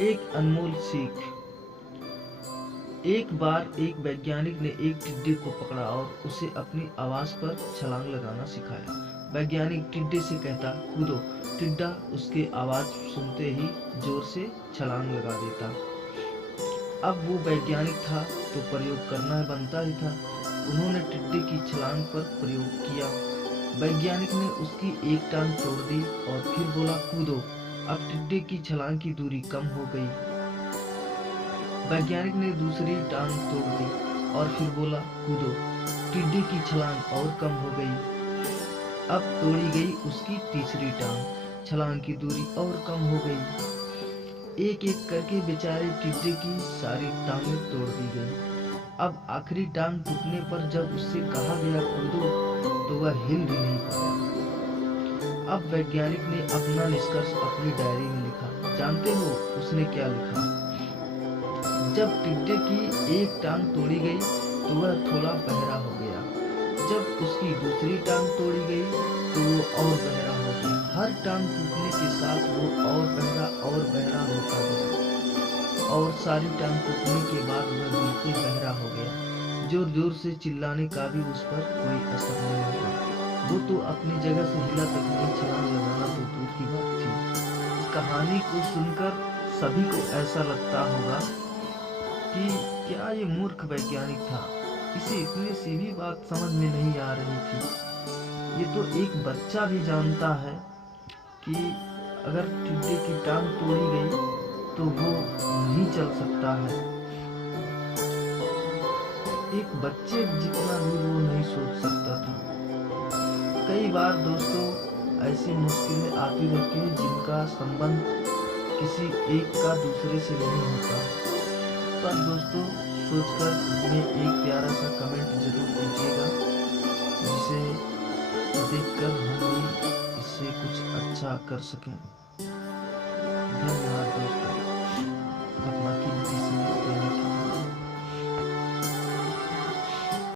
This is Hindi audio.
एक अनमोल सीख। एक बार एक वैज्ञानिक ने एक टिड्डे को पकड़ा और उसे अपनी आवाज पर छलांग लगाना सिखाया। वैज्ञानिक टिड्डे से कहता, कूदो। टिड्डा उसके आवाज सुनते ही जोर से छलांग लगा देता। अब वो वैज्ञानिक था तो प्रयोग करना बनता ही था। उन्होंने टिड्डे की छलांग पर प्रयोग किया। वैज्ञानिक ने उसकी एक टांग तोड़ दी और फिर बोला, कूदो। अब टिड्डे की छलांग की दूरी कम हो गई। वैज्ञानिक ने दूसरी टांग तोड़ दी और फिर बोला, कूदो। टिड्डे की छलांग और कम हो गई। अब तोड़ी गई उसकी तीसरी टांग, छलांग की दूरी और कम हो गई। एक एक करके बेचारे टिड्डे की सारी टांगें तोड़ दी गई। अब आखिरी टांग टूटने पर जब उससे कहा गया कूदो, तो वह हिल भी नहीं पाया। अब वैज्ञानिक ने अपना निष्कर्ष अपनी डायरी में लिखा। जानते हो उसने क्या लिखा? जब टिड्डे की एक टांग तोड़ी गई तो वह थोड़ा बहरा हो गया। जब उसकी दूसरी टांग तोड़ी गई तो वो और बहरा हो गया। हर टांग टूटने के साथ वो और बहरा होता गया और सारी टांग टूटने के बाद वह बिल्कुल बहरा हो गया। जोर जोर से चिल्लाने का भी उस पर कोई असर नहीं हुआ। वो तो अपनी जगह से हिला तक नहीं, छलांग लगाना तो दूर की बात थी। इस कहानी को सुनकर सभी को ऐसा लगता होगा कि क्या ये मूर्ख वैज्ञानिक था, इसे इतनी सी भी बात समझ में नहीं आ रही थी। ये तो एक बच्चा भी जानता है कि अगर टिड्डे की टांग तोड़ी गई तो वो नहीं चल सकता है। एक बच्चे जितना भी वो नहीं सोच सकता था। कई बार दोस्तों ऐसी मुश्किलें आती रहती हैं जिनका संबंध किसी एक का दूसरे से नहीं होता। पर दोस्तों सोचकर हमें एक प्यारा सा कमेंट जरूर कीजिएगा, जिसे देखकर हम भी इससे कुछ अच्छा कर सकें। धन्यवाद दोस्तों।